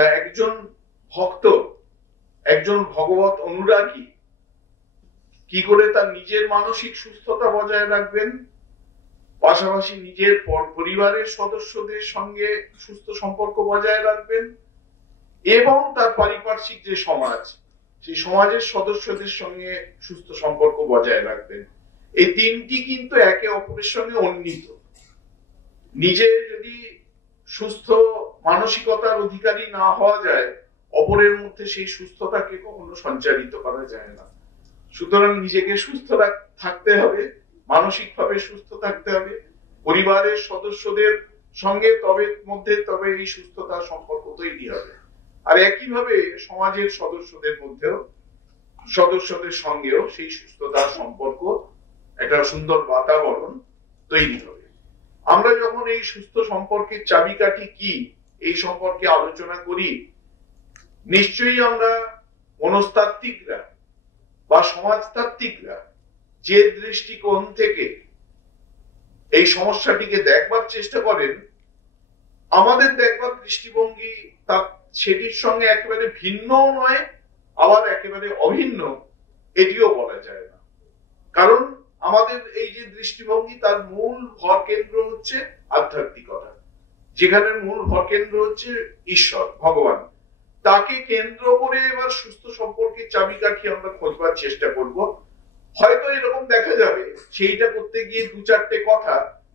তা একজন ভক্ত, একজন ভগবত অনুরাগী কি করে তার নিজের মানসিক সুস্থতা বজায় রাখবেন, পাশাপাশি নিজের পরিবারের সদস্যদের সঙ্গে সুস্থ সম্পর্ক বজায় রাখবেন এবং তার পারিপার্শ্বিক যে সমাজ, সেই সমাজের সদস্যদের সঙ্গে সুস্থ সম্পর্ক বজায় রাখবেন। এই তিনটি কিন্তু একে অপরের সঙ্গে অন্বিত। নিজে যদি সুস্থ মানসিকতার অধিকারী না হওয়া যায়, অপরের মধ্যে সেই সুস্থতাকে কখনো সঞ্চারিত করা যায় না। সুতরাং নিজেকে সুস্থ থাকতে হবে, মানসিকভাবে সুস্থ থাকতে হবে, পরিবারের সদস্যদের সঙ্গে তবে এই সুস্থতার সম্পর্ক তৈরি হবে। আর একইভাবে সমাজের সদস্যদের সঙ্গেও সেই সুস্থতার সম্পর্ক, একটা সুন্দর বাতাবরণ তৈরি হবে। আমরা যখন এই সুস্থ সম্পর্কের চাবিকাঠি কি এই সম্পর্কে আলোচনা করি, নিশ্চয়ই আমরা মনস্তাত্ত্বিকরা বা সমাজতাত্ত্বিকরা যে দৃষ্টিকোণ থেকে এই সমস্যাটিকে দেখবার চেষ্টা করেন, আমাদের দেখবার দৃষ্টিভঙ্গি সেটির সঙ্গে একেবারে ভিন্ন নয়, আবার একেবারে অভিন্ন এটিও বলা যায় না। কারণ আমাদের এই যে দৃষ্টিভঙ্গি, তার মূল ভর কেন্দ্র হচ্ছে আধ্যাত্মিকতা, যেখানে মূল ভর কেন্দ্র হচ্ছে ঈশ্বর, ভগবান। তাকে কেন্দ্র করে এবার সুস্থ সম্পর্কের চাবিকাঠি আমরা খোঁজবার চেষ্টা করব। হয়তো এরকম দেখা যাবে সেইটা করতে গিয়ে দু চারটে কথা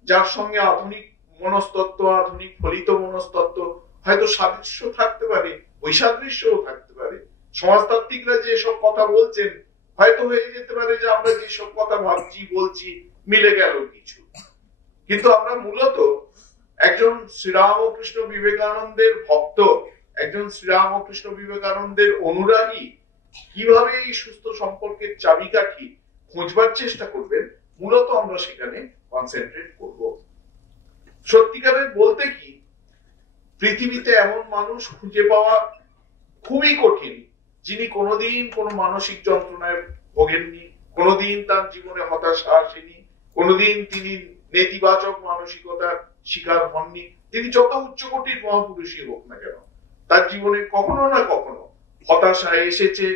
যার সঙ্গে আধুনিক মনস্তত্ত্ব, আধুনিক ফলিত মনস্তত্ত্ব হয়তো সাদৃশ্য থাকতে পারে, বৈসাদৃশ্যও থাকতে পারে। সমাজতাত্ত্বিকরা যেসব কথা বলছেন হয়তো হয়ে যেতে পারে যে আমরা যেসব কথা ভাবছি বলছি মিলে গেল কিছু, কিন্তু আমরা মূলত একজন শ্রীরামকৃষ্ণ বিবেকানন্দের ভক্ত, একজন শ্রীরামকৃষ্ণ বিবেকানন্দের অনুরাগী কিভাবে এই সুস্থ সম্পর্কের চাবিকাঠি খোঁজবার চেষ্টা করবেন, মূলত আমরা সেখানে কনসেন্ট্রেট করব। সত্যিকারের বলতে কি, পৃথিবীতে এমন মানুষ খুঁজে পাওয়া খুবই কঠিন যিনি কোনোদিন কোনো মানসিক যন্ত্রণায় ভোগেননি, কোনোদিন তার জীবনে হতাশা আসেনি, কোনোদিন তিনি নেতিবাচক মানসিকতার শিকার হননি। তিনি যত উচ্চকোটির মহাপুরুষই হোক না কেন, তার জীবনে কখনো না কখনো হতাশা এসেছে,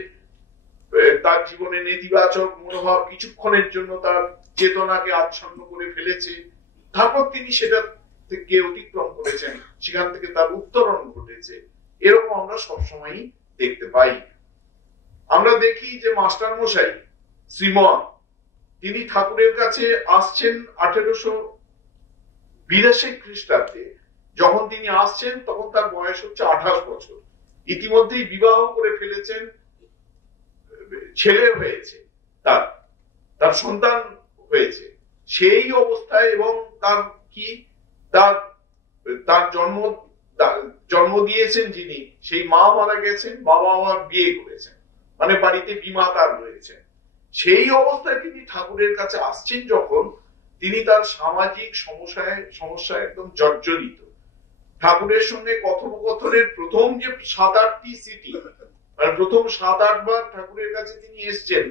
তার জীবনে নেতিবাচক মনোভাব কিছুক্ষণের জন্য তার চেতনাকে আচ্ছন্ন করে ফেলেছে, তারপর তিনি সেটা থেকে অতিক্রম করেছেন, সেখান থেকে তার উত্তরণ ঘটেছে। এরকম আমরা সবসময়ই দেখতে পাই। আমরা দেখি যে মাস্টার মশাই শ্রীমন, তিনি ঠাকুরের কাছে আসছেন 1882 খ্রিস্টাব্দে। যখন তিনি আসছেন তখন তার বয়স হচ্ছে 28 বছর। ইতিমধ্যেই বিবাহ করে ফেলেছেন, ছেলে হয়েছে, তার সন্তান হয়েছে। সেই অবস্থায় এবং তার কি তার জন্ম দিয়েছেন যিনি, সেই মা মারা গেছেন, বাবা আবার বিয়ে করেছেন, মানে বাড়িতে বিমাতার রয়েছেন। সেই অবস্থায় তিনি ঠাকুরের কাছে আসছেন যখন, তিনি তার সামাজিক সমস্যায় একদম জর্জরিত। ঠাকুরের সঙ্গে কথোপকথনের প্রথম যে 7-8টি সিটি, মানে প্রথম 7-8 বার ঠাকুরের কাছে তিনি এসছেন,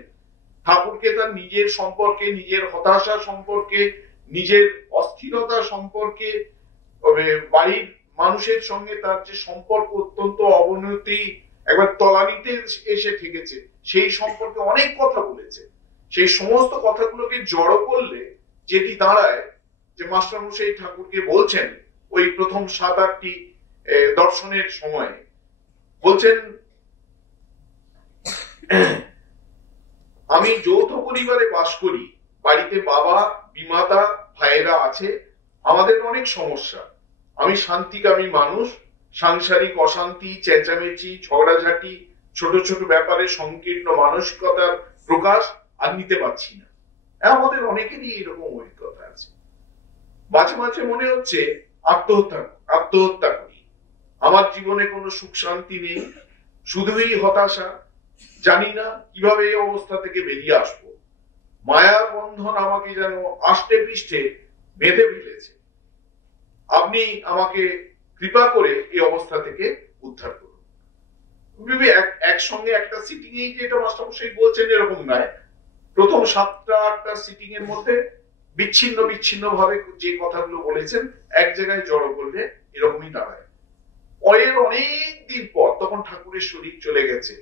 ঠাকুরকে তার নিজের সম্পর্কে, নিজের হতাশা সম্পর্কে, নিজের অস্থিরতা সম্পর্কে, বাড়ির মানুষের সঙ্গে তার যে সম্পর্ক অত্যন্ত অবনতি, একবার তলানিতে এসে ঠেকেছে, সেই সম্পর্কে অনেক কথা বলেছে। সেই সমস্ত কথাগুলোকে জড়ো করলে যেটি দাঁড়ায় যে মাস্টারমশাই ঠাকুরকে বলছেন ওই প্রথম 7-8টি দর্শনের সময়, বলছেন, আমি যৌথ পরিবারে বাস করি, বাড়িতে বাবা, বিমাতা, ভাইয়েরা আছে, আমাদের অনেক সমস্যা। আমি শান্তিকামী মানুষ, সাংসারিক অশান্তি, চেঁচামেচি, ঝগড়াঝাটি, ছোট ছোট ব্যাপারে সংকীর্ণ মানসিকতার প্রকাশ আর নিতে পারছি না। আমাদের অনেকেরই এরকম অভিজ্ঞতা আছে। মাঝে মাঝে মনে হচ্ছে আত্মহত্যা করি, আমার জীবনে কোনো সুখ শান্তি নেই, শুধুই হতাশা, জানি না কিভাবে এই অবস্থা থেকে বেরিয়ে আসবো। মায়ার বন্ধন আমাকে যেন আষ্টে পৃষ্ঠে বেঁধে ফেলেছে। আপনি আমাকে কৃপা করে এই অবস্থা থেকে উদ্ধার করুন। একসঙ্গে একটা সিটিং এই যে এটা মাস্টারমশাই বলছেন এরকম নয়, প্রথম 7-8টা সিটিং এর মধ্যে বিচ্ছিন্ন ভাবে যে কথাগুলো বলেছেন এক জায়গায় জড়ো করলে এরকমই দাঁড়ায়। এর অনেক দিন তখন ঠাকুরের শরীর চলে গেছে।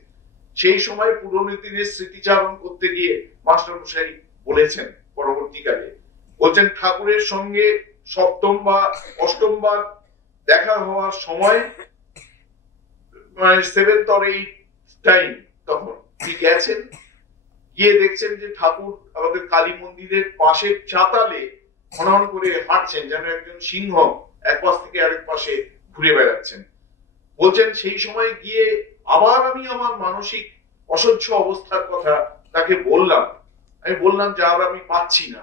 সেই সময় পুরনো দিনের স্মৃতিচারণ করতে গিয়ে মাস্টারমশাই বলেছেন পরবর্তীকালে, বলছেন ঠাকুরের সঙ্গে সপ্তম বা অষ্টমবার দেখা হওয়ার সময়, মানে 7th or 8th টাইম, তখন তিনি গেছেন, গিয়ে দেখছেন যে ঠাকুর আমাদের কালী মন্দিরের পাশের চাতালে হনন করে হাঁটছেন, যেন একজন সিংহ এক পাশ থেকে আরেক পাশে ঘুরে বেড়াচ্ছেন। বলছেন সেই সময় গিয়ে আবার আমি আমার মানসিক অসহ্য অবস্থার কথা তাকে বললাম। আমি বললাম যে আর আমি পাচ্ছি না,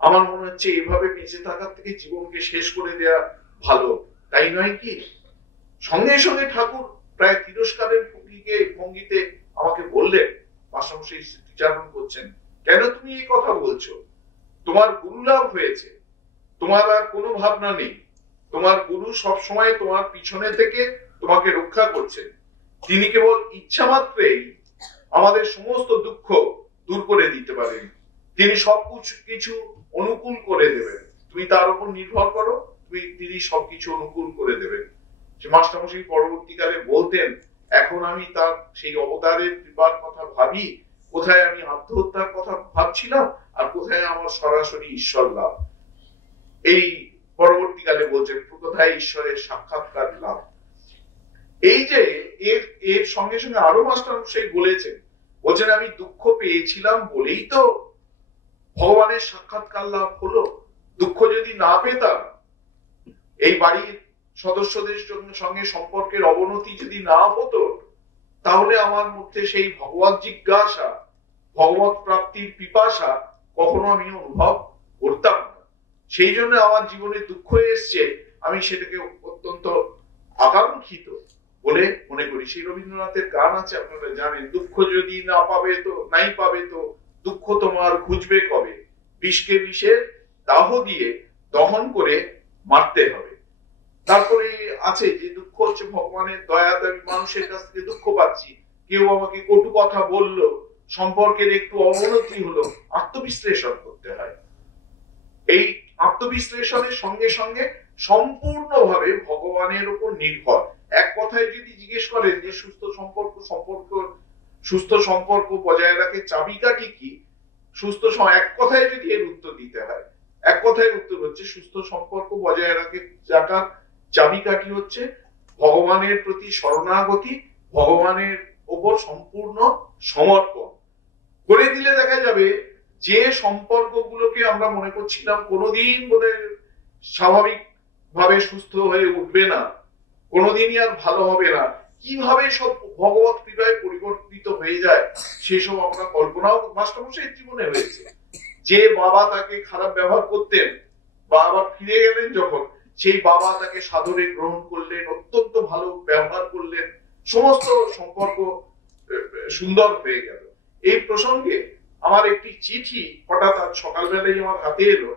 আমার মনে হচ্ছে এভাবে বেঁচে থাকার থেকে জীবনকে শেষ করে দেওয়া ভালো, তাই নয় কি? সঙ্গে সঙ্গে ঠাকুর প্রায় তিরস্কারের ভঙ্গিতে আমাকে বললেন, মাস্টারমশাই স্মৃতিচারণ করছেন, কেন তুমি এই কথা বলছো? তোমার গুরু লাভ হয়েছে, তোমার আর কোনো ভাবনা নেই। তোমার গুরু সব সময় তোমার পিছনে থেকে তোমাকে রক্ষা করছেন। তিনি কেবল ইচ্ছা মাত্রেই আমাদের সমস্ত দুঃখ দূর করে দিতে পারেন। তিনি সবকিছু অনুকূল করে দেবেন, তুমি তার উপর নির্ভর করো, তিনি সবকিছু অনুকূল করে দেবেন। মাস্টারমশাই পরবর্তীকালে বলতেন, এখন আমি তার সেই অবতারের কৃপার কথা ভাবি, কোথায় আমি আত্মহত্যার কথা ভাবছিলাম আর কোথায় আমার সরাসরি ঈশ্বর লাভ। এই পরবর্তীকালে বলছেন কোথায় ঈশ্বরের সাক্ষাৎকার লাভ। এই যে এর সঙ্গে সঙ্গে আরো মাস্টারমশাই বলেছেন, বলছেন আমি দুঃখ পেয়েছিলাম বলেই তো ভগবানের সাক্ষাৎকার লাভ হলো। দুঃখ যদি না পেতাম, এই বাড়ির সদস্যদের সঙ্গে সম্পর্কের অবনতি যদি না হতো, তাহলে আমার মধ্যে সেই ভগবত জিজ্ঞাসা, ভগবত প্রাপ্তির পিপাসা কখনো আমি অনুভব করতাম না। সেই জন্য আমার জীবনে দুঃখ এসছে, আমি সেটাকে অত্যন্ত আকাঙ্ক্ষিত বলে মনে করি। সেই রবীন্দ্রনাথের গান আছে, আপনারা জানেন, দুঃখ যদি না পাবে তো নাই পাবে তো দুঃখ তোমার খুঁজবে কবে, বিষকে বিষের দাহ দিয়ে দহন করে মারতে হবে। তারপরে আছে যে দুঃখ হচ্ছে ভগবানের দয়া, আমি মানুষের কাছ থেকে দুঃখ পাচ্ছি, কেউ আমাকে কটু কথা বললো, সম্পর্কের একটু অবনতি হলো, আত্মবিশ্লেষণ করতে হয়। এই আত্মবিশ্লেষণের সঙ্গে সঙ্গে সম্পূর্ণভাবে ভগবানের উপর নির্ভর। এক কথায় যদি জিজ্ঞেস করেন যে সুস্থ সম্পর্ক বজায় রাখে চাবিকাঠি কি, এক কথায় যদি এর উত্তর দিতে হয়, এক কথায় উত্তর হচ্ছে সুস্থ সম্পর্ক বজায় রাখার চাবিকাঠি হচ্ছে ভগবানের প্রতি শরণাগতি, ভগবানের উপর সম্পূর্ণ সমর্পণ করে দিলে দেখা যাবে যে সম্পর্কগুলোকে আমরা মনে করছিলাম কোনোদিন বোধহয় স্বাভাবিক ভাবে সুস্থ হয়ে উঠবে না, কোনোদিনই আর ভালো হবে না, কিভাবে সব ভগবত কৃপায় পরিবর্তিত হয়ে যায়, সেসব আমরা কল্পনাও মাস্টারমশাইয়ের জীবনে হয়েছে। যে বাবা তাকে খারাপ ব্যবহার করতেন, বাবা ফিরে গেলেন যখন, সেই বাবা তাকে সাদরে গ্রহণ করলেন, অত্যন্ত ভালো ব্যবহার করলেন, সমস্ত সম্পর্ক সুন্দর হয়ে গেল। এই প্রসঙ্গে আমার একটি চিঠি হঠাৎ আজ সকালবেলায় আমার হাতে এলো।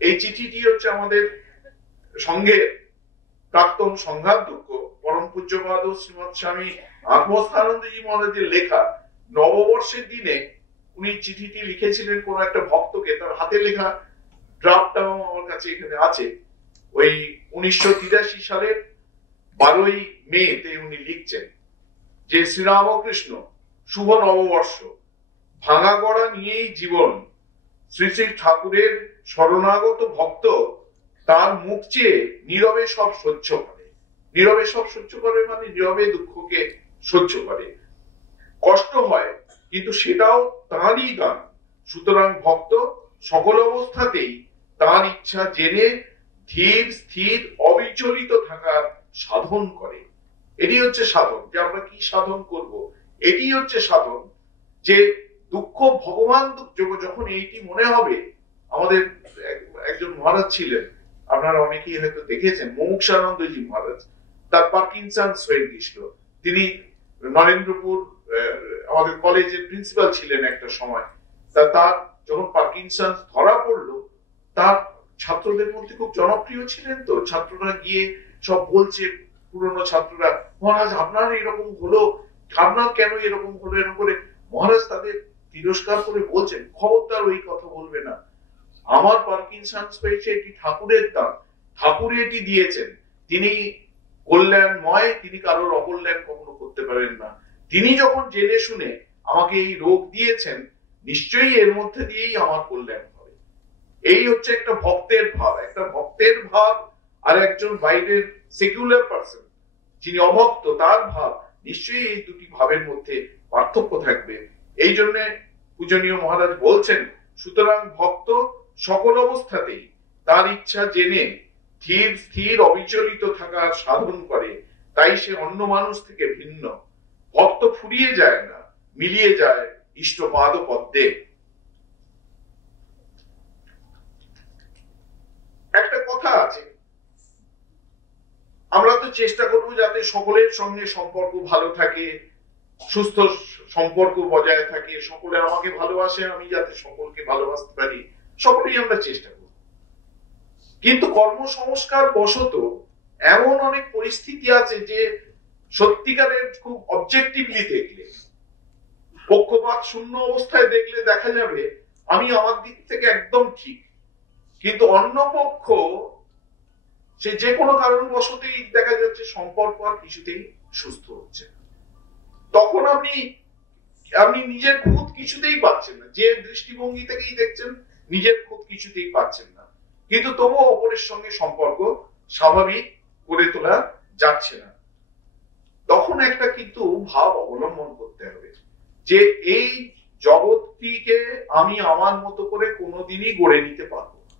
এই চিঠিটি হচ্ছে আমাদের সঙ্গে প্রাক্তন সংঘাতযোগ্য পরম পূজ্যপাদ শ্রীমৎ স্বামী আত্মস্থানন্দজি মহারাজের লেখা। নববর্ষের দিনে উনি চিঠিটি লিখেছিলেন কোন একটা ভক্তকে, তার হাতে লেখা ড্রাফটটাও আমার কাছে এখানে আছে। ওই 1983 সালের 12ই মেতে উনি লিখছেন যে শ্রীরামকৃষ্ণ শুভ নববর্ষ, ভাঙা গড়া নিয়েই জীবন, শ্রী শ্রী ঠাকুরের শরণাগত ভক্ত তার মুখ চেয়ে নীরবে সব সহ্য করে। নীরবে সব সহ্য করে মানে নীরবে দুঃখকে সহ্য করে। কষ্ট হয় কিন্তু সেটাও তাঁরই দান, সুতরাং ভক্ত সকল অবস্থাতেই তার ইচ্ছা জেনে ধীর স্থির অবিচলিত থাকার সাধন করে। এটি হচ্ছে সাধন। যে আমরা কি সাধন করব, এটি হচ্ছে সাধন। যে দুঃখ ভগবান যখন এইটি মনে হবে। আমাদের একজন মহারাজ ছিলেন, আপনারা অনেকেই হয়তো দেখেছেন, মুমুক্ষানন্দজি মহারাজ। তার পার্কিনসন্স হয়ে গিয়েছিল। তিনি নরেন্দ্রপুর আমাদের কলেজের প্রিন্সিপাল ছিলেন একটা সময়। তার যখন পার্কিনসন্স ধরা পড়লো, তার ছাত্রদের মধ্যে খুব জনপ্রিয় ছিলেন। তো ছাত্ররা গিয়ে সব বলছে, পুরনো ছাত্ররা, মহারাজ আপনার এরকম হলো, আপনার কেন এরকম হলো, এরকম করে মহারাজ তাদের তিরস্কার করে বলছেন, খবরদার ওই কথা বলবে না, আমার পার্কিনসন্স হয়েছে, এটি ঠাকুরের দান, ঠাকুর এটি দিয়েছেন, তিনি কল্যাণময়, তিনি কারোর অকল্যাণ কখনো করতে পারেন না। তিনি যখন জেনে শুনে আমাকে এই রোগ দিয়েছেন, নিশ্চয়ই এর মধ্যে দিয়েই আমার কল্যাণ হবে। এই হচ্ছে একটা ভক্তের ভাব। একটা ভক্তের ভাব আর একজন বাইরের সেকুলার পার্সন যিনি অভক্ত তার ভাব, নিশ্চয়ই এই দুটি ভাবের মধ্যে পার্থক্য থাকবে। এই জন্য পূজনীয় মহারাজ বলছেন, সুতরাং ভক্ত সকল অবস্থাতেই তার ইচ্ছা জেনে ধীর স্থির অবিচলিত থাকার সাধন করে, তাই সে অন্য মানুষ থেকে ভিন্ন। ভক্ত ফুরিয়ে যায় না, মিলিয়ে যায় ইষ্টপাদ পদ্মে। একটা কথা আছে, আমরা তো চেষ্টা করব যাতে সকলের সঙ্গে সম্পর্ক ভালো থাকে, সুস্থ সম্পর্ক বজায় থাকে, সকলে আমাকে ভালোবাসে, আমি যাতে সকলকে ভালোবাসতে পারি, সকলেই আমরা চেষ্টা করব। কিন্তু কর্মসংস্কার বশত এমন অনেক পরিস্থিতি আছে যে সত্যিকারের খুব অবজেক্টিভলি দেখলে, পক্ষপাত শূন্য অবস্থায় দেখলে দেখা যাবে আমি আমার দিক থেকে একদম ঠিক, কিন্তু অন্য পক্ষ সে যে কোনো কারণবশতই দেখা যাচ্ছে সম্পর্ক আর কিছুতেই সুস্থ হচ্ছে। তখন আপনি নিজের খুঁত কিছুতেই পাচ্ছেন না, যে দৃষ্টিভঙ্গি থেকেই দেখছেন নিজের খুঁত কিছুতেই পাচ্ছেন না, কিন্তু তবুও অপরের সঙ্গে সম্পর্ক স্বাভাবিক করে তোলা যাচ্ছে না। তখন একটা কিন্তু ভাব অবলম্বন করতে হবে যে এই জগৎটিকে আমি আমার মতো করে কোনোদিনই গড়ে নিতে পারবো না।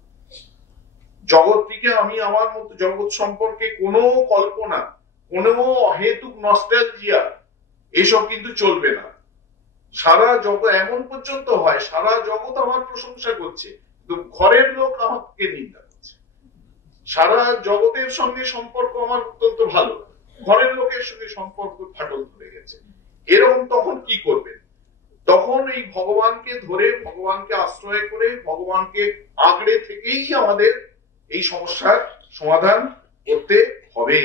জগৎটিকে আমি আমার মতো, জগৎ সম্পর্কে কোনো কল্পনা, কোনো অহেতুক নস্টালজিয়া এসব কিন্তু চলবে না। সারা জগৎ এমন পর্যন্ত হয়, সারা জগৎ আমার প্রশংসা করছে, কিন্তু ঘরের লোক আমাকে নিন্দা করছে। সারা জগতের সঙ্গে সম্পর্ক আমার অত্যন্ত ভালো, ঘরের লোকের সঙ্গে সম্পর্ক ফাটল ধরে গেছে। এরকম তখন কি করবেন? তখন এই ভগবানকে ধরে, ভগবানকে আশ্রয় করে, ভগবানকে আঁকড়ে থেকেই আমাদের এই সমস্যার সমাধান করতে হবে।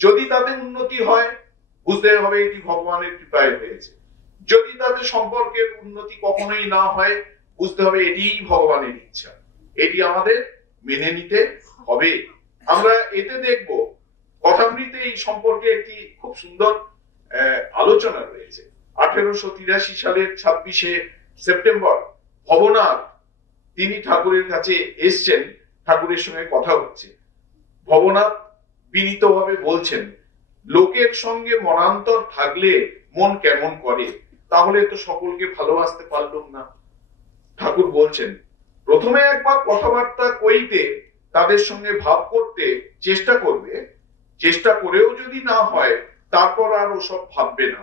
যদি তাদের উন্নতি হয়, বুঝতে হবে এটি ভগবানের কৃপায় হয়েছে। যদি তাদের সম্পর্কের উন্নতি কখনোই না হয়, বুঝতে হবে এটিই ভগবানের ইচ্ছা, এটি আমাদের মেনে নিতে হবে। আমরা এতে দেখব কথামৃতে এই সম্পর্কে একটি খুব সুন্দর আলোচনা রয়েছে। 1883 সালের 26শে সেপ্টেম্বর ভবনাথ তিনি ঠাকুরের কাছে এসছেন, ঠাকুরের সঙ্গে কথা হচ্ছে। ভবনাথ বিনীতভাবে বলছেন, লোকের সঙ্গে মনান্তর থাকলে মন কেমন করে, তাহলে তো সকলকে ভালোবাসতে পারলাম না। ঠাকুর বলছেন, প্রথমে একবার কথাবার্তা কইতে, তাদের সঙ্গে ভাব করতে চেষ্টা করবে, চেষ্টা করেও যদি না হয় তারপর আর ওসব ভাববে না।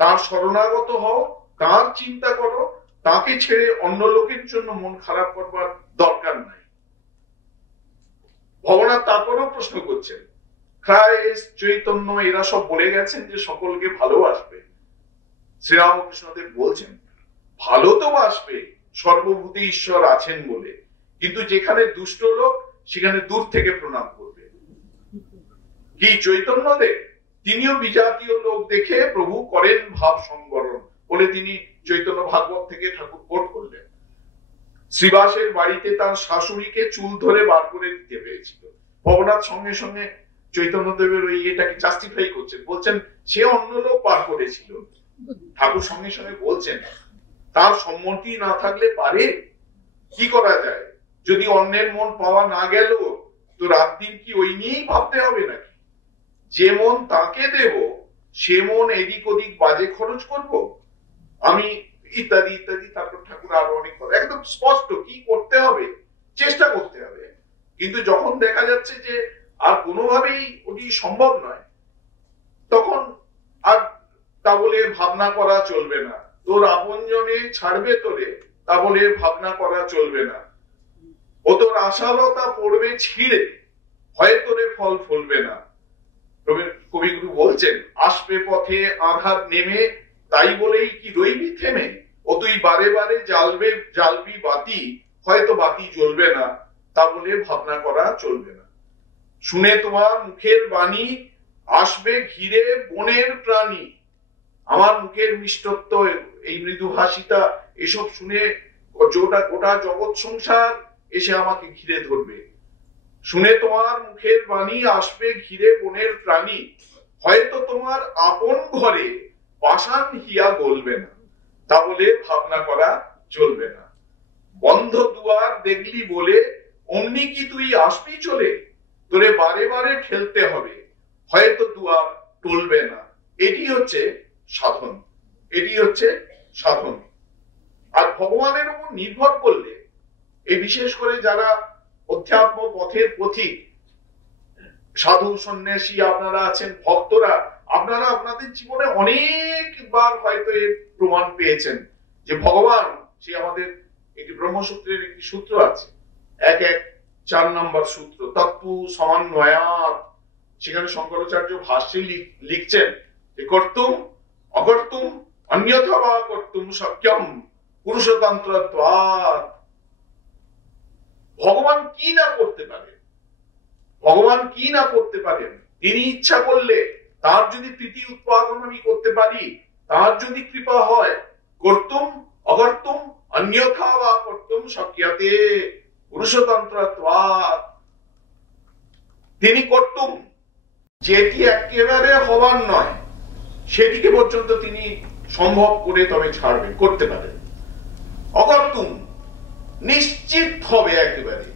তার শরণাগত হও, তার চিন্তা করো, তাকে ছেড়ে অন্য লোকের জন্য মন খারাপ করবার দরকার নাই। ভগবান তারপরেও প্রশ্ন করছেন, খ্রাইস্ট, চৈতন্য এরা সব বলে গেছেন যে সকলকে ভালোবাসবে। শ্রীরামকৃষ্ণদেব বলছেন, ভালো তো বাসবে, সর্বভূতে ঈশ্বর আছেন বলে, কিন্তু যেখানে দুষ্ট লোক সেখানে দূর থেকে প্রণাম করবে। কি চৈতন্যদেব তিনিও বিজাতীয় লোক দেখে প্রভু করেন ভাব সংবরণ বলে তিনি চৈতন্য ভাগবত থেকে ঠাকুর কোট করলেন। শ্রীবাসের বাড়িতে তার শাশুড়িকে চুল ধরে বার করে দিতে পেরেছিল। ভবনাথ সঙ্গে সঙ্গে চৈতন্যদেবের ওই এটাকে জাস্টিফাই করছেন, বলছেন সে অন্য লোক বার করেছিল। ঠাকুর সঙ্গে সঙ্গে বলছেন, তার সম্মতি না থাকলে পারে, কি করা যায়? যদি অন্যের মন পাওয়া না গেল তো রাত দিন কি ওই নিয়েই ভাবতে হবে নাকি? যে মন তাকে দেব, সে মন এদিক ওদিক বাজে খরচ করব আমি, ইত্যাদি ইত্যাদি। তারপর ঠাকুর আরো অনেক কথা, একদম স্পষ্ট কি করতে হবে, চেষ্টা করতে হবে। কিন্তু যখন দেখা যাচ্ছে যে আর কোনোভাবেই ওটি সম্ভব নয়, তখন আর তা বলে ভাবনা করা চলবে না। তোর আপনজনে ছাড়বে তোরে, তা বলে ভাবনা করা চলবে না। ও তোর আশালতা পড়বে ছিঁড়ে, হয় তোরে ফল ফলবে না। কবিগুরু বলছেন, আসবে পথে আঘাত নেমে, তাই বলেই কি রইবি থেমে? ও তুই বারে বারে জ্বালবি বাতি, হয়তো বাতি জ্বলবে না, তা বলে ভাবনা করা চলবে না। শুনে তোমার মুখের বাণী, আসবে ঘিরে বনের প্রাণী। আমার মুখের মিষ্টত্ব, এই মৃদু হাসিটা, এসব শুনে গোটা জগৎ সংসার এসে আমাকে ঘিরে ধরবে। শুনে তোমার মুখের বাণী আসবে ঘিরে বনের প্রাণী, হয়তো তোমার আপন ঘরে পাষাণ হিয়া গলবে না, তা বলে ভাবনা করা চলবে না। বন্ধ দুয়ার দেখলি বলে অমনি কি তুই আসবি চলে, তোরে বারে বারে ঠেলতে হবে, হয়তো দুয়ার টলবে না। এটি হচ্ছে সাধন, এটি হচ্ছে সাধন। আর ভগবানের উপর নির্ভর করলে, এই বিশেষ করে যারা অধ্যাত্ম পথের পথিক, সাধু সন্ন্যাসী আপনারা আছেন, ভক্তরা, আপনারা আপনাদের জীবনে অনেকবার হয়তো এর প্রমাণ পেয়েছেন যে ভগবান, সে আমাদের একটি ব্রহ্মসূত্রের একটি সূত্র আছে, 1.1.4 নম্বর সূত্র, তত্ত্ব সমন্বয়াৎ, সেখানে শঙ্করাচার্য ভাষ্যে লিখছেন যে কর্তুম অকর্তুম অন্যথা বা কর্তুম শক্যম পুরুষতন্ত্রত্বাৎ। ভগবান কি না করতে পারেন, ভগবান কি না করতে পারেন, তিনি ইচ্ছা করলে, তার যদি প্রীতি উৎপাদন আমি করতে পারি, তার যদি কৃপা হয়, কর্তুম অকর্তুম অন্যথা বা কর্তুম শক্যতে পুরুষতন্ত্রত্বাৎ। তিনি কর্তুম, যেটি একেবারে হবার নয় সেটিকে পর্যন্ত তিনি সম্ভব করে তবে ছাড়বেন, করতে পারেন। অকর্তুম, নিশ্চিত হবে, একেবারে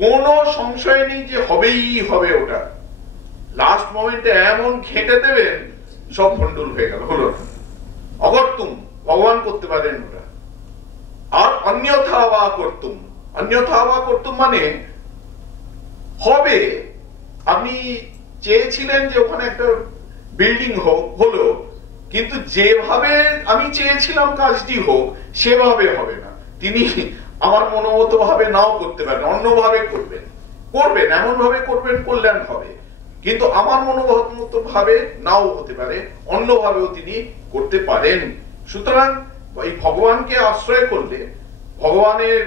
কোনো সংশয় নেই যে হবেই হবে, ওটা লাস্ট মোমেন্টে এমন ঘেঁটে দেবেন সব ভণ্ডুল হয়ে গেল, হলো না। অকর্তুম, ভগবান করতে পারেন ওটা। আর অন্যথা বা করতুম, অন্যথা বা করতুম মানে হবে, আপনি চেয়েছিলেন যে ওখানে একটা বিল্ডিং হলো, কিন্তু যেভাবে আমি চেয়েছিলাম কাজটি হোক সেভাবে হবে না, তিনি আমার মনোমত ভাবে নাও করতে পারেন, অন্যভাবে করবেন, করবেন এমন ভাবে করবেন, কল্যাণ হবে, কিন্তু আমার মনোমত ভাবে নাও হতে পারে, অন্যভাবেও তিনি করতে পারেন। সুতরাং এই ভগবানকে আশ্রয় করলে, ভগবানের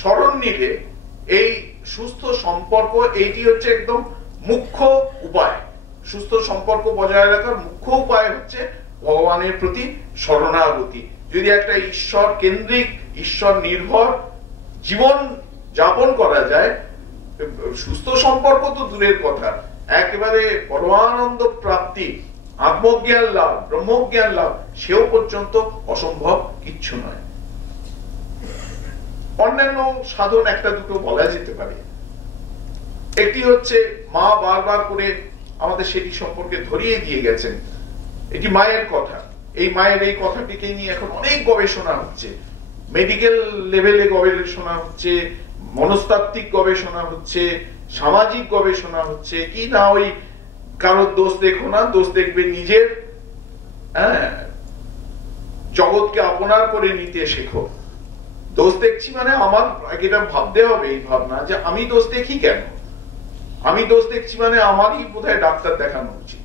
শরণ নিলে, এই সুস্থ সম্পর্ক, এইটি হচ্ছে একদম মুখ্য উপায়। সুস্থ সম্পর্ক বজায় রাখার মুখ্য উপায় হচ্ছে ভগবানের প্রতি শরণাগতি। যদি একটা ঈশ্বর কেন্দ্রিক, ঈশ্বর নির্ভর জীবন যাপন করা যায়, সুস্থ সম্পর্ক তো দূরের কথা, একেবারে পরমানন্দ প্রাপ্তি, আত্মজ্ঞান লাভ, ব্রহ্মজ্ঞান লাভ, সেও পর্যন্ত অসম্ভব কিচ্ছু নয়। অন্যান্য সাধন একটা দুটো বলা যেতে পারে। একটি হচ্ছে মা বারবার করে আমাদের সেটি সম্পর্কে ধরিয়ে দিয়ে গেছেন, এটি মায়ের কথা। এই মায়ের এই কথাটিকে নিয়ে এখন অনেক গবেষণা হচ্ছে, মেডিকেল লেভেলে গবেষণা হচ্ছে, মনস্তাত্ত্বিক গবেষণা হচ্ছে, সামাজিক গবেষণা হচ্ছে। কি না, ওই কারোর দোষ দেখো না, দোষ দেখবে নিজের, জগৎকে আপনার করে নিতে শেখো। দোষ দেখছি মানে আমার এটা ভাবতে হবে, এই ভাবনা যে আমি দোষ দেখি কেন, আমি দোষ দেখছি মানে আমারই বোধহয় ডাক্তার দেখানো উচিত,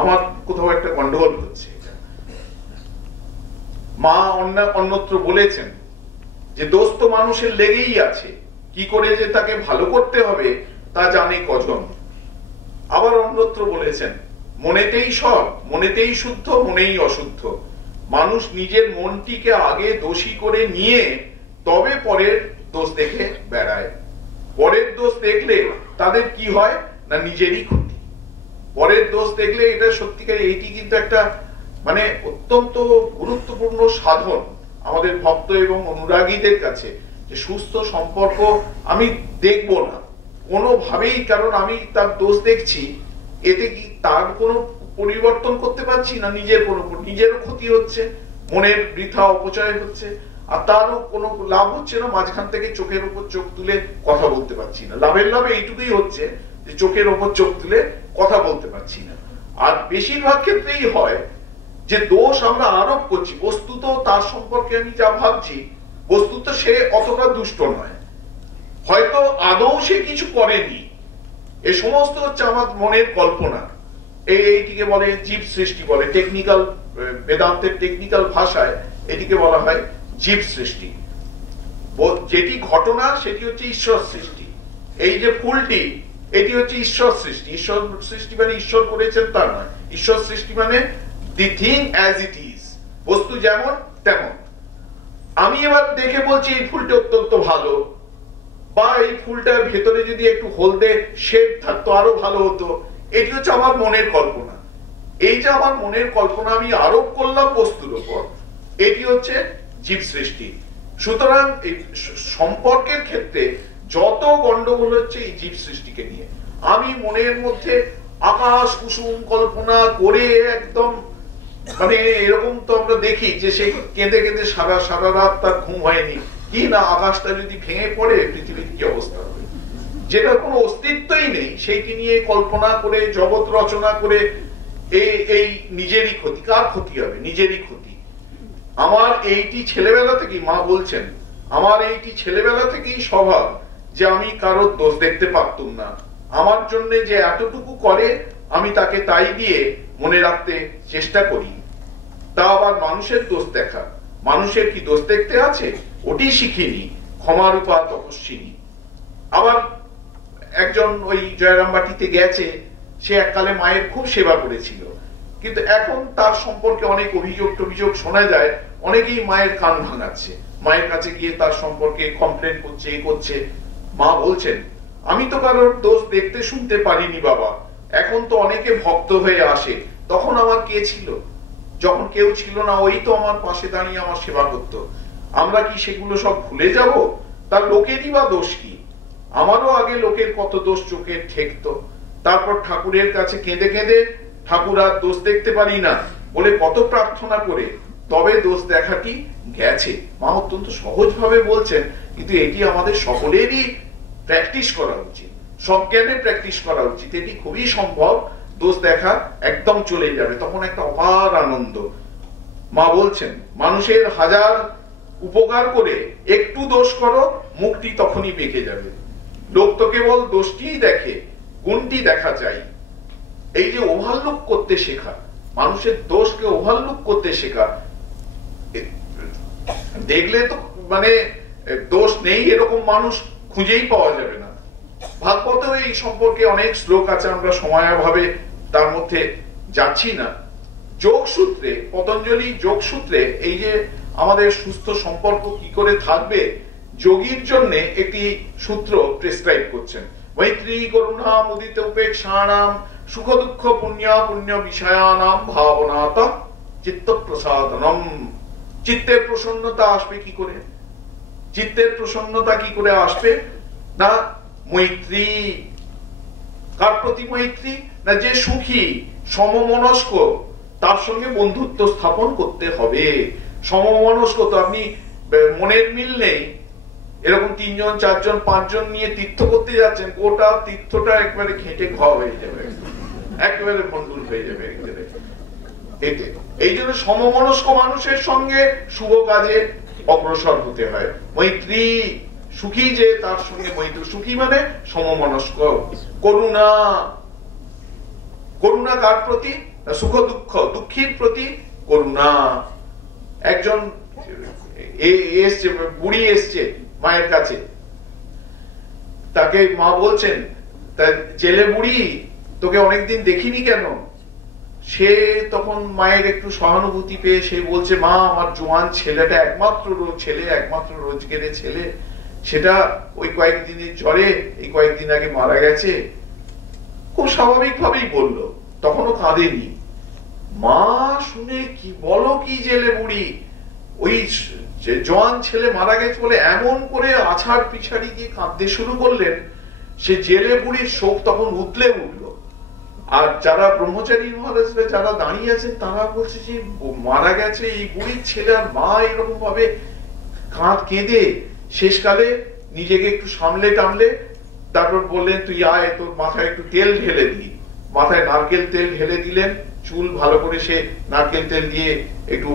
আমার কোথাও একটা গন্ডগোল হচ্ছে। মা অন্যত্র বলেছেন যে দোষ তো মানুষের লেগেই আছে, কি করে যে তাকে ভালো করতে হবে তা জানে কজন। আবার অন্যত্র বলেছেন মনেতেই সব, মনেতেই শুদ্ধ, মনেই অশুদ্ধ। মানুষ নিজের মনটিকে আগে দোষী করে নিয়ে তবে পরের দোষ দেখে বেড়ায়। পরের দোষ দেখলে তাদের কি হয় না, নিজেরই ক্ষতি। পরের দোষ দেখলে, এটা সত্যিকার, এইটি কিন্তু একটা মানে অত্যন্ত গুরুত্বপূর্ণ সাধন আমাদের ভক্ত এবং অনুরাগীদের কাছে, যে সুস্থ সম্পর্ক আমি দেখবো না কোনোভাবেই, কারণ আমি তার দোষ দেখছি, এতে কি তার কোনো পরিবর্তন করতে পারছি না, নিজেরও ক্ষতি হচ্ছে, মনের বৃথা অপচয় হচ্ছে, আর তারও কোনো লাভ হচ্ছে না। মাঝখান থেকে চোখের উপর চোখ তুলে কথা বলতে পারছি না, লাভের লাভে এইটুকুই হচ্ছে যে চোখের উপর চোখ তুলে কথা বলতে পারছি না। আর বেশিরভাগ ক্ষেত্রেই হয় যে দোষ আমরা আরোপ করছি, বস্তুত তার সম্পর্কে আমি যা ভাবছি, বস্তুত সে অতটা দুষ্ট নয়, হয়তো আদৌ সে কিছু করেনি, এ সমস্ত হচ্ছে আমার মনের কল্পনা। এইটিকে বলে জীব সৃষ্টি বলে, টেকনিক্যাল বেদান্তের টেকনিক্যাল ভাষায় এটিকে বলা হয় জীব সৃষ্টি। যেটি ঘটনা সেটি হচ্ছে ঈশ্বর সৃষ্টি। এই যে ফুলটি, এটি হচ্ছে ঈশ্বর সৃষ্টি। ঈশ্বর সৃষ্টি মানে ঈশ্বর করেছেন তা নয়, ঈশ্বর সৃষ্টি মানে দি থিং অ্যাজ ইট ইজ, বস্তু যেমন তেমন। আমি এবার দেখে বলছি এই ফুলটি অত্যন্ত ভালো, বা এই ফুলটার ভেতরে যদি একটু হলদে শেড থাকতো আরো ভালো হতো। এটি হচ্ছে আমার মনের কল্পনা। এই যে আমার মনের কল্পনা আমি আরোপ করলাম বস্তুর উপর, এটি হচ্ছে জীব সৃষ্টি। সুতরাং এই সম্পর্কের ক্ষেত্রে যত গন্ডগোল হচ্ছে এই জীব সৃষ্টিকে নিয়ে। আমি মনের মধ্যে আকাশ কুসুম কল্পনা করে একদম মানে এরকম তো আমরা দেখি যে সে কেঁদে কেঁদে সারা রাত তার ঘুম হয়নি, কি না আকাশটা যদি ভেঙে পড়ে পৃথিবীর কি অবস্থা হবে, যেটার কোনো অস্তিত্বই নেই, সেইটি নিয়ে কল্পনা করে জগৎ রচনা করে এই নিজেরই ক্ষতি। কার ক্ষতি হবে? নিজেরই ক্ষতি। আমার এইটি ছেলেবেলা থেকেই, মা বলছেন, আমার এইটি ছেলেবেলা থেকেই স্বভাব যে আমি কারোর দোষ দেখতে পারতুম না। আমার জন্য যে এতটুকু করে আমি তাকে তাই দিয়ে মনে রাখতে চেষ্টা করি। তা আবার মানুষের দোষ দেখা, মানুষের কি দোষ দেখতে আছে ওটি শিখিনি। ক্ষমারূপা তপস্বিনী। আবার একজন ওই জয়রামবাটিতে গেছে, সে এককালে মায়ের খুব সেবা করেছিল, কিন্তু এখন তার সম্পর্কে অনেক অভিযোগ শোনা যায়। অনেকেই মায়ের কান ভাঙাচ্ছে, মায়ের কাছে গিয়ে তার সম্পর্কে কমপ্লেন করছে, এ করছে। মা বলছেন, আমি তো কারোর দোষ দেখতে শুনতে পারিনি বাবা, এখন তো অনেকে ভক্ত হয়ে আসে, তখন আমার কে ছিল? যখন কেউ ছিল না, ওই তো আমার পাশে দাঁড়িয়ে আমার সেবা করত। আমরা কি সেগুলো সব ভুলে যাব? তার লোকেরই বা দোষ কি? আমারও আগে লোকের কত দোষ চোখে ঠেকতো, তারপর ঠাকুরের কাছে কেঁদে কেঁদে ঠাকুর আর দোষ দেখতে পারি না বলে কত প্রার্থনা করে তবে দোষ দেখাটি গেছে। মা অত্যন্ত সহজ ভাবে বলছেন, কিন্তু এটি আমাদের সকলেরই প্র্যাকটিস করা উচিত, সজ্ঞানে প্র্যাকটিস করা উচিত। এটি খুবই সম্ভব। দোষ দেখা একদম চলে যাবে, তখন একটা অপার আনন্দ। মা বলছেন, মানুষের হাজার উপকার করে একটু দোষ করো, মুখটি তখনই বেঁকে যাবে। লোক তো কেবল দোষটিই দেখে, গুণটি দেখা চাই। এই যে ওভারলুক করতে শেখা, মানুষের দোষকে ওভারলুক করতে শেখা, দেখলে তো মানে দোষ নেই এরকম মানুষ খুঁজেই পাওয়া যাবে না। ভাগবতেও এই সম্পর্কে অনেক শ্লোক আছে, আমরা সময়াভাবে তার মধ্যে যাচ্ছি না। যোগসূত্রে, পতঞ্জলি যোগসূত্রে এই যে আমাদের সুস্থ সম্পর্ক কি করে থাকবে, যোগীর জন্য একটি সূত্র প্রেসক্রাইব করছেন। মৈত্রী করুণা মুদিত উপেক্ষানাম সুখ দুঃখ পুণ্য পুণ্য বিষয়ানাম ভাবনাত চিত্ত প্রসাদনম। চিত্তের প্রসন্নতা আসবে কি করে? চিত্তের প্রসন্নতা কি করে আসবে? না মৈত্রী। কার প্রতি মৈত্রী? না যে সুখী সমমনস্ক, তার সঙ্গে বন্ধুত্ব স্থাপন করতে হবে। সমমনস্ক তো আপনি মনের মিল নেই, এরকম 3 জন 4 জন 5 জন নিয়ে তীর্থ করতে যাচ্ছেন, গোটা তীর্থটা একবারে ঘেঁটে খাওয়া হয়ে যাবে, একেবারে ভণ্ডুল হয়ে যাবে। এই জন্য সমমনস্ক মানুষের সঙ্গে শুভ কাজে অগ্রসর হতে হয়। মৈত্রী, সুখী যে তার সঙ্গে মৈত্রী, সুখী মানে সমমনস্ক। করুণা, করুণা কার প্রতি? সুখ দুঃখ, দুঃখীর প্রতি করুণা। একজন এসছে, বুড়ি এসছে মায়ের কাছে, তাকে মা বলছেন, জেলে বুড়ি তোকে অনেকদিন দেখিনি কেন? সে তখন মায়ের একটু সহানুভূতি পেয়ে সে বলছে, মা আমার জোয়ান ছেলেটা, একমাত্র ছেলে, একমাত্র রোজগেরে ছেলে, সেটা ওই কয়েকদিনের জ্বরে এই কয়েকদিন আগে মারা গেছে। খুব স্বাভাবিক ভাবেই বললো, তখনও কাঁদেনি। মা শুনে কি বলো কি জেলে বুড়ি, ওই জোয়ান ছেলে মারা গেছে বলে এমন করে আছাড় পিছাড়ি দিয়ে কাঁদতে শুরু করলেন। সে জেলে বুড়ির শোক তখন উতলে উঠলো। আর যারা ব্রহ্মচারী মহারাজরা যারা দাঁড়িয়ে আছেন তারা বলছে যে মারা গেছে এই বুড়ির ছেলে, আর মা এরকম ভাবে কেঁদে শেষকালে নিজেকে একটু সামলে টামলে তারপর বললেন, তুই আয়, তোর মাথায় একটু তেল ঢেলে দিই। মাথায় নারকেল তেল ঢেলে দিলেন, চুল ভালো করে সে নারকেল তেল দিয়ে একটু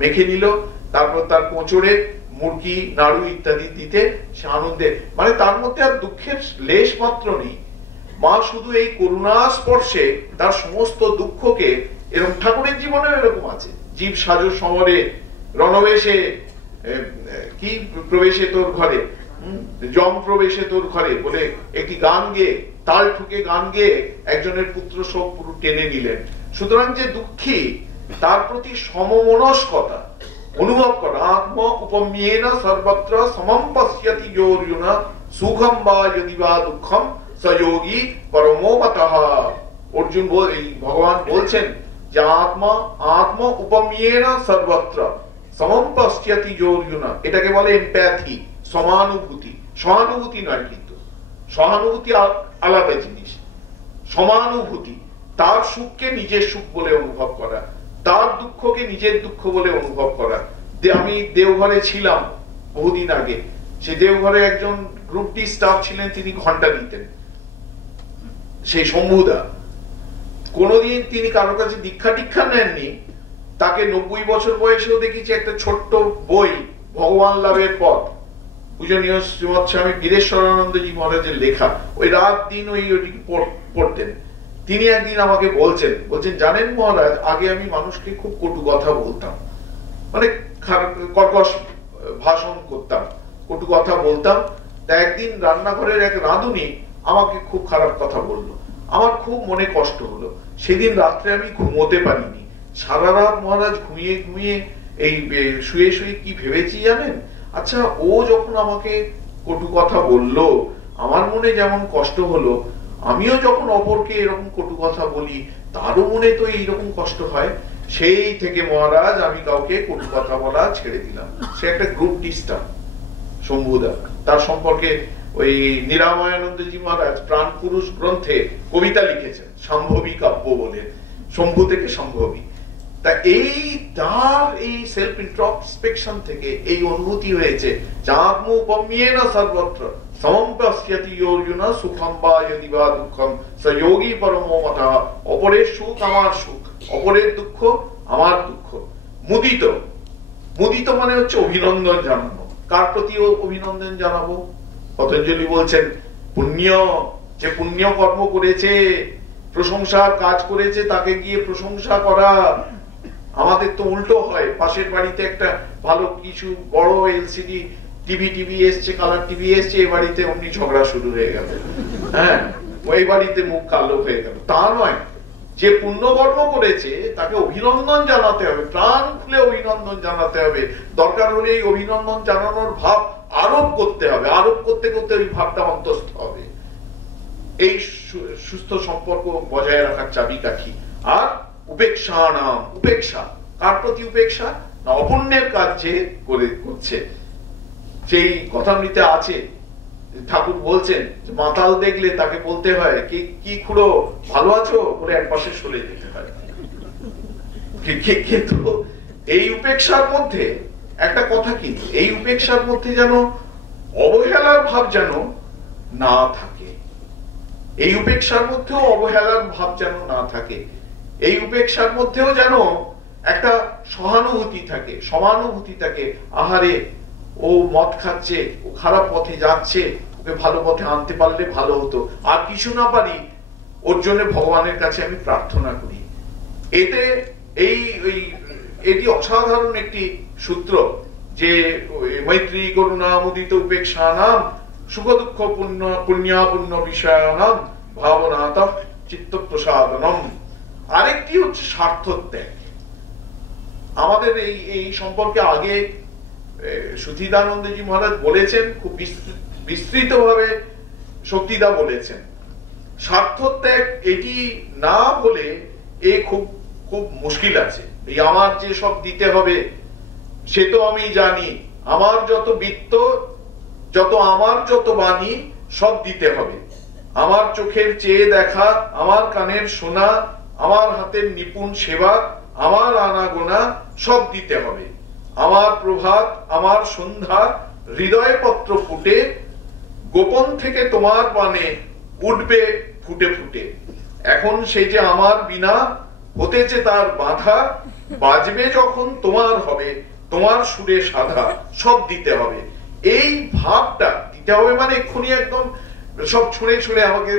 মেখে নিল, তারপর তার কোঁচড়ে মুরগি নাড়ু ইত্যাদি দিতে সে আনন্দে, মানে তার মধ্যে আর দুঃখের লেশ মাত্র নেই। মা শুধু এই করুণা স্পর্শে তার সমস্ত দুঃখকে, এরকম ঠাকুরের জীবনে এরকম আছে, জীব সাজো সমরে রণবেশে কি প্রবেশে তোর ঘরে, জম প্রবেশে তোর ঘরে বলে একটি গান গেয়ে, তাল ঠুকে গান গেয়ে একজনের পুত্র শোক পুরো টেনে নিলেন। সুতরাং যে দুঃখী তার প্রতি সমমনস্কতা, অনুভব করা। আত্ম উপম্যেন সর্বত্র সমম পশ্যতি যোর্জুন সুখম বা যদি বা দুঃখম সযোগী পরমো মতঃ। অর্জুন ভগবান বলছেন যে আত্ম উপম্যেন সর্বত্র সমম পশ্যতি যোর্জুন, এটাকে বলে এমপ্যাথি, সমানুভূতি। সহানুভূতি নয়, কিন্তু সহানুভূতি আলাদা জিনিস। সমানুভূতি, তার সুখকে নিজের সুখ বলে অনুভব করা, তার দুঃখকে নিজের দুঃখ বলে অনুভব করা। আমি দেওঘরে ছিলাম বহুদিন আগে, সে দেওঘরে একজন গ্রুপ ডি স্টাফ ছিলেন, তিনি ঘন্টা দিতেন, সেই শম্ভুদা। কোনদিন তিনি কারো কাছে দীক্ষা টিক্ষা নেননি। তাকে 90 বছর বয়সেও দেখেছি একটা ছোট্ট বই, ভগবান লাভের পথ, পূজনীয় শ্রীমৎ স্বামী বীরেশ্বরানন্দজি মহারাজের লেখা, ওই রাত দিন ওইটিকে পড়তেন। তিনি একদিন আমাকে বলছেন জানেন মহারাজ, আগে আমি মানুষকে খুব কটু কথা বলতাম, মানে কর্কশ ভাষণ করতাম, কটু কথা বলতাম। তা একদিন রান্নাঘরের এক রাঁধুনি আমাকে খুব খারাপ কথা বললো, আমার খুব মনে কষ্ট হলো। সেদিন রাত্রে আমি ঘুমোতে পারিনি, সারা রাত মহারাজ ঘুমিয়ে ঘুমিয়ে এই শুয়ে শুয়ে কি ভেবেছি জানেন? আচ্ছা, ও যখন আমাকে কটু কথা বললো, আমার মনে যেমন কষ্ট হলো, আমিও যখন অপরকে এরকম কটু কথা বলি, তারও মনে তো এইরকম কষ্ট হয়। সেই থেকে মহারাজ আমি কাউকে কটু কথা বলা ছেড়ে দিলাম। সে একটা গ্রুপ ডিস্টার্ব শম্ভুদা। তার সম্পর্কে ওই নিরাময়ানন্দজি মহারাজ প্রাণ পুরুষ গ্রন্থে কবিতা লিখেছেন, সম্ভবী কাব্য বলে, শম্ভু থেকে সম্ভবী। তা এই তার এই সেলফ ইন্ট্রোস্পেকশন থেকে এই অনুভূতি হয়েছে, আত্ম উপম্যেন সর্বত্র সমম পশ্যতি অর্জুন সুখম বা যদি বা দুঃখম সযোগী পরমো মতঃ। অপরের সুখ আমার সুখ, অপরের দুঃখ আমার দুঃখ। মুদিত, মুদিত মানে হচ্ছে অভিনন্দন জানানো। কার প্রতি অভিনন্দন জানাবো? পতঞ্জলি বলছেন পুণ্য, যে পুণ্য কর্ম করেছে, প্রশংসার কাজ করেছে, তাকে গিয়ে প্রশংসা করা। আমাদের তো উল্টো হয়, পাশের বাড়িতে একটা ভালো কিছু বড় এলসিডি টিভি এসছে, কালার টিভি এসছে, এই বাড়িতে অমনি ঝগড়া শুরু হয়ে গেল, হ্যাঁ, ওই বাড়িতে মুখ কালো হয়ে গেল। তা নয়, যে পুণ্যকর্ম করেছে তাকে অভিনন্দন জানাতে হবে, প্রাণ খুলে অভিনন্দন জানাতে হবে। দরকার হলে এই অভিনন্দন জানানোর ভাব আরোপ করতে হবে, আরোপ করতে করতে ওই ভাবটা অন্তস্থ হবে। এই সুস্থ সম্পর্ক বজায় রাখার চাবিকাঠি। আর উপেক্ষা নাম, উপেক্ষা কার প্রতি? উপেক্ষা না অপূর্ণের কাজ যে করছে। সেই কথামৃতে আছে, ঠাকুর বলছেন মাতাল দেখলে তাকে বলতে হয় কি খুড়ো ভালো আছো বলে এক পাশে সরে যেতে হয়। কিন্তু এই উপেক্ষার মধ্যে একটা কথা, কিন্তু এই উপেক্ষার মধ্যে যেন অবহেলার ভাব যেন না থাকে, এই উপেক্ষার মধ্যেও অবহেলার ভাব যেন না থাকে, এই উপেক্ষার মধ্যেও যেন একটা সহানুভূতি থাকে, সমানুভূতি থাকে। আহারে, ও মদ খাচ্ছে, ও খারাপ পথে যাচ্ছে, ওকে ভালো পথে আনতে পারলে ভালো হতো, আর কিছু না পারি ওর জন্য ভগবানের কাছে আমি প্রার্থনা করি। এতে এটি অসাধারণ একটি সূত্র, যে মৈত্রী করুণা মুদিত উপেক্ষা নাম সুখ দুঃখ পুণ্য বিষয়ানাম ভাবনাতঃ চিত্ত প্রসাদনম। আরেকটি হচ্ছে স্বার্থ ত্যাগ। আমাদের এই সম্পর্কে আগে সুধীদানন্দজি মহারাজ বলেছেন, খুব বিস্তৃত ভাবে শক্তিদা বলেছেন। স্বার্থ ত্যাগ এটি না বলে খুব খুব মুশকিল আছে। এই আমার যে সব দিতে হবে সে তো আমি জানি, আমার যত বিত্ত, আমার যত বাণী সব দিতে হবে, আমার চোখের চেয়ে দেখা, আমার কানের শোনা, আমার হাতের নিপুণ সেবা, আমার আনাগোনা সব দিতে হবে। আমার প্রভাত, আমার সন্ধ্যা, হৃদয় পত্র ফুটে, গোপন থেকে তোমার পানে উঠবে ফুটে ফুটে। এখন সেই যে আমার বিনা হতেছে তার বাধা, বাজবে যখন তোমার হবে, তোমার সুরে সাধা সব দিতে হবে। এই ভাবটা দিতে হবে মানে এক্ষুনি একদম সব ছুঁড়ে ছুঁড়ে, আমাকে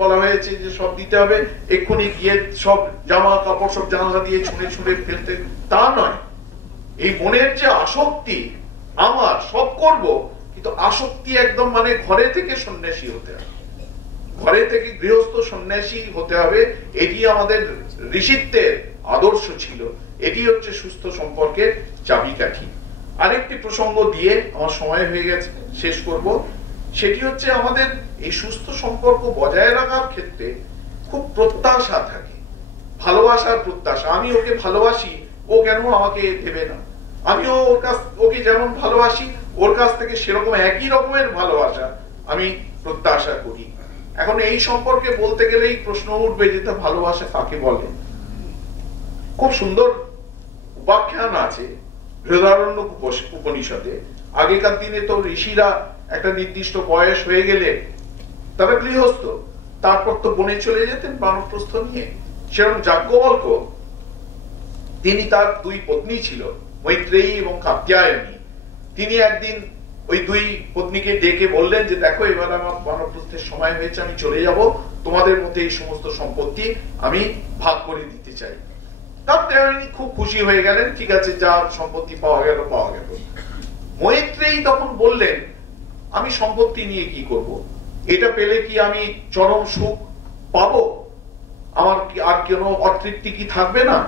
বলা হয়েছে যে সব দিতে হবে, এক্ষুনি গিয়ে সব জামা কাপড় সব জানলা দিয়ে ছুঁড়ে ছুঁড়ে ফেলতে, তা নয়। এই মনের যে আসক্তি, আমার সব করব, কিন্তু আসক্তি একদম মানে ঘরে থেকে সন্ন্যাসী হতে হবে, ঘরে থেকে গৃহস্থ সন্ন্যাসী হতে হবে। এটি আমাদের ঋষিত্বের আদর্শ ছিল, এটি এটি হচ্ছে সুস্থ সম্পর্কের চাবিকাঠি। আরেকটি প্রসঙ্গ দিয়ে আমার সময় হয়ে গেছে, শেষ করব। সেটি হচ্ছে আমাদের এই সুস্থ সম্পর্ক বজায় রাখার ক্ষেত্রে খুব প্রত্যাশা থাকে, ভালোবাসার প্রত্যাশা। আমি ওকে ভালোবাসি, ও কেন আমাকে দেবে না? আমিও ওকে যেমন ভালোবাসি, ওর কাছ থেকে সেরকম একই রকমের ভালোবাসা আমি প্রত্যাশা করি। এখন এই সম্পর্কে বলতে গেলেই প্রশ্ন উঠবে যে তা ভালোবাসা কাকে বলে। খুব সুন্দর উপাখ্যান আছে বৃহদারণ্যক উপনিষদে। আগেকার দিনে তো ঋষিরা একটা নির্দিষ্ট বয়স হয়ে গেলে তারা গৃহস্থ, তারপর তো বনে চলে যেতেন বানপ্রস্থ নিয়ে। সেরকম যাজ্ঞবল্ক্য, তিনি তার দুই পত্নী ছিল, মৈত্রেয়ী এবং কাত্যায়নী। তিনি একদিন ওই দুই পত্নীকে ডেকে বললেন যে দেখো, এবার আমার বানপ্রস্থের সময় হয়েছে, আমি চলে যাব, তোমাদের মধ্যে এই সমস্ত সম্পত্তি আমি ভাগ করে দিতে চাই। কাত্যায়নী খুব খুশি হয়ে গেলেন, ঠিক আছে, যা সম্পত্তি পাওয়া গেল পাওয়া গেল। মৈত্রেয়ী তখন বললেন, আমি সম্পত্তি নিয়ে কি করব? এটা পেলে কি আমি চরম সুখ পাবো? আমার কি আর কোনো অতৃপ্তি কি থাকবে না?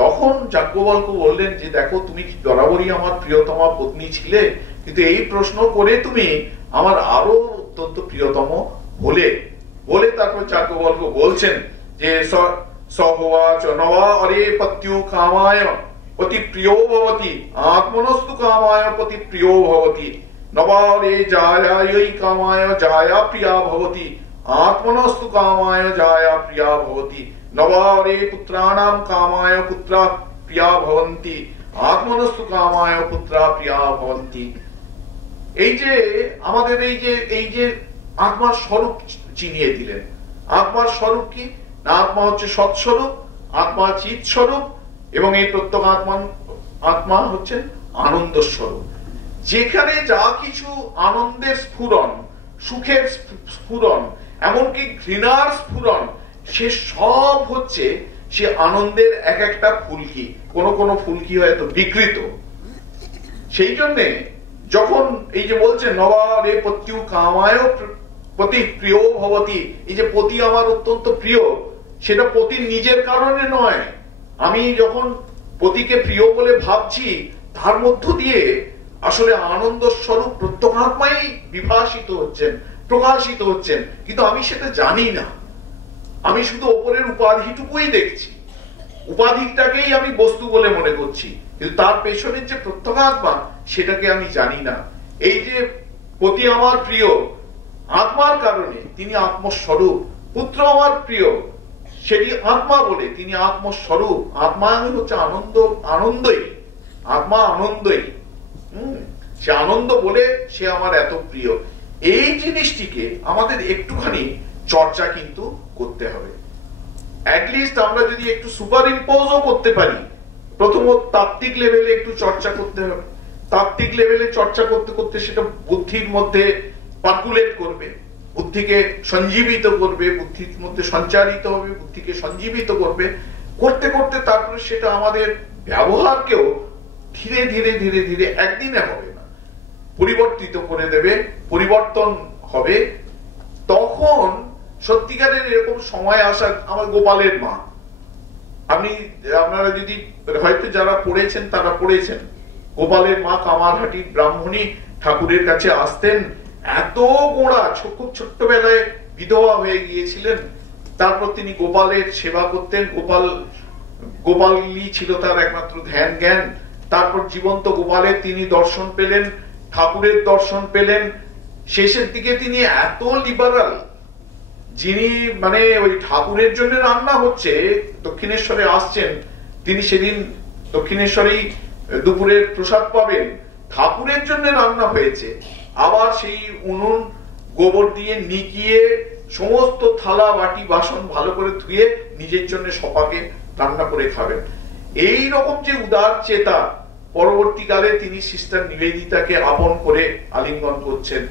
তখন যাজ্ঞবল্ক্য বললেন যে দেখো, তুমি বরাবরই আমার প্রিয়তমা পত্নী ছিলে, কিন্তু এই প্রশ্ন করে তুমি আমার আরো অত্যন্ত প্রিয়তম হলে। বলে তারপর যাজ্ঞবল্ক্য বলছেন যে সহোবাচ নবা অরে পত্যু কামায় পতি প্রিয় ভবতি আত্মনস্তু কামায় পতি প্রিয় ভবতি নবা রে জায়ায় কামায় জায়া প্রিয়া ভবতি আত্মনস্তু কামায় জায়া প্রিয়া ভবতি নবা রে পুত্রাণাম কামায় পুত্রা প্রিয়া ভবন্তি আত্মনস্তু কামায় পুত্রা প্রিয়া ভবন্তি। এই যে আমাদের এই যে আত্মার স্বরূপ চিনিয়ে দিলেন। আত্মার স্বরূপ কি? আত্মা হচ্ছে সৎস্বরূপ, আত্মা চিৎ স্বরূপ, এবং এই প্রত্যেক আত্মা হচ্ছেন আনন্দ স্বরূপ। যেখানে যা কিছু আনন্দের স্ফুরণ, সুখের স্ফুরণ, এমনকি ঘৃণার স্ফুরণ, সে সব হচ্ছে সে আনন্দের এক একটা ফুলকি। কোন কোন ফুলকি হয়তো বিকৃত। সেই জন্যে যখন এই যে বলছে নবা রে পত্যু কামায় পতি প্রিয় ভবতি, এই যে পতি আমার অত্যন্ত প্রিয়, সেটা পতির নিজের কারণে নয়। আমি যখন পতিকে প্রিয় বলে ভাবছি, তার মধ্য দিয়ে আসলে আনন্দ স্বরূপ প্রত্যেকাত্মাই বিভাসিত হচ্ছেন, প্রকাশিত হচ্ছেন, কিন্তু আমি সেটা জানি না। আমি শুধু ওপরের উপাধিটুকুই দেখছি, উপাধিটাকেই আমি বস্তু বলে মনে করছি, কিন্তু তার পেছনের যে প্রত্যেকাত্মা সেটাকে আমি জানি না। এই যে পতি আমার প্রিয় আত্মার কারণে, তিনি আত্মস্বরূপ। পুত্র আমার প্রিয়, সেটি আত্মা বলে, তিনি আত্মস্বরূপ। আত্মা হচ্ছে আনন্দ, আনন্দই আত্মা, আনন্দই। সে আনন্দ বলে সে আমার এত প্রিয়। এই জিনিসটিকে আমাদের একটুখানি চর্চা কিন্তু করতে হবে। অ্যাটলিস্ট আমরা যদি একটু সুপার ইম্পোজও করতে পারি, প্রথমত তাত্ত্বিক লেভেলে একটু চর্চা করতে হবে। তাত্ত্বিক লেভেলে চর্চা করতে করতে সেটা বুদ্ধির মধ্যে পার্কুলেট করবে, বুদ্ধিকে সঞ্জীবিত করবে, বুদ্ধির মধ্যে সঞ্চারিত হবে, বুদ্ধিকে সঞ্জীবিত করবে। করতে করতে তারপরে সেটা আমাদের ব্যবহারকেও ধীরে ধীরে ধীরে ধীরে, একদিনে হবে না, পরিবর্তিত করে দেবে, পরিবর্তন হবে। তখন সত্যিকারের এরকম সময় আসা, আমার গোপালের মা, আপনারা যদি হয়তো যারা পড়েছেন তারা পড়েছেন, গোপালের মা কামারহাটির ব্রাহ্মণী ঠাকুরের কাছে আসতেন। এত গোড়া, খুব ছোট্টবেলায় বিধবা হয়ে গিয়েছিলেন, তারপর তিনি গোপালের সেবা করতেন। গোপালই ছিল তার একমাত্র ধ্যান জ্ঞান। তারপর জীবন্ত গোপালের তিনি দর্শন পেলেন, ঠাকুরের দর্শন পেলেন। শেষের দিকে তিনি এত লিবারাল, যিনি মানে ওই ঠাকুরের জন্য রান্না হচ্ছে, দক্ষিণেশ্বরে আসছেন, তিনি সেদিন দক্ষিণেশ্বরেই দুপুরের প্রসাদ পাবেন, ঠাকুরের জন্য রান্না হয়েছে। আবার সেই উনুন গোবর দিয়ে নিকিয়ে সমস্ত থালা বাটি বাসন ভালো করে ধুয়ে নিজের জন্য সপাকে রান্না করে খাবেন। এই রকম যে উদার চেতা, পরবর্তীকালে তিনি সিস্টার নিবেদিতাকে আপন করে আলিঙ্গন করছেন,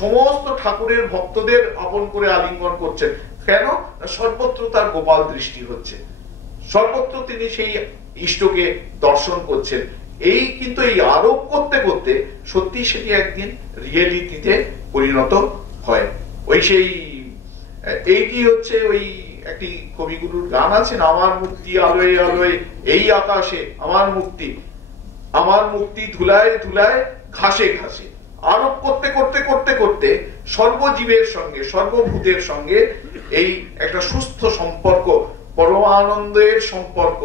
সমস্ত ঠাকুরের ভক্তদের আপন করে আলিঙ্গন করছেন। কেন? সর্বত্র তার গোপাল দৃষ্টি হচ্ছে, সর্বত্র তিনি সেই ইষ্টকে দর্শন করছেন। এই কিন্তু এই আরোপ করতে করতে সত্যি সেটি একদিন রিয়েলিটিতে পরিণত হয়। ওই সেই এইটি হচ্ছে ওই একটি কবিগুরুর গান আছে না, আমার মুক্তি আলোয় আলোয় এই আকাশে, আমার মুক্তি, আমার মুক্তি ধুলায় ধুলায় ঘাসে ঘাসে। আরোপ করতে করতে করতে করতে সর্বজীবের সঙ্গে, সর্বভূতের সঙ্গে এই একটা সুস্থ সম্পর্ক, পরমানন্দের সম্পর্ক,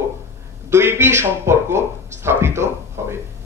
দৈবী সম্পর্ক স্থাপিত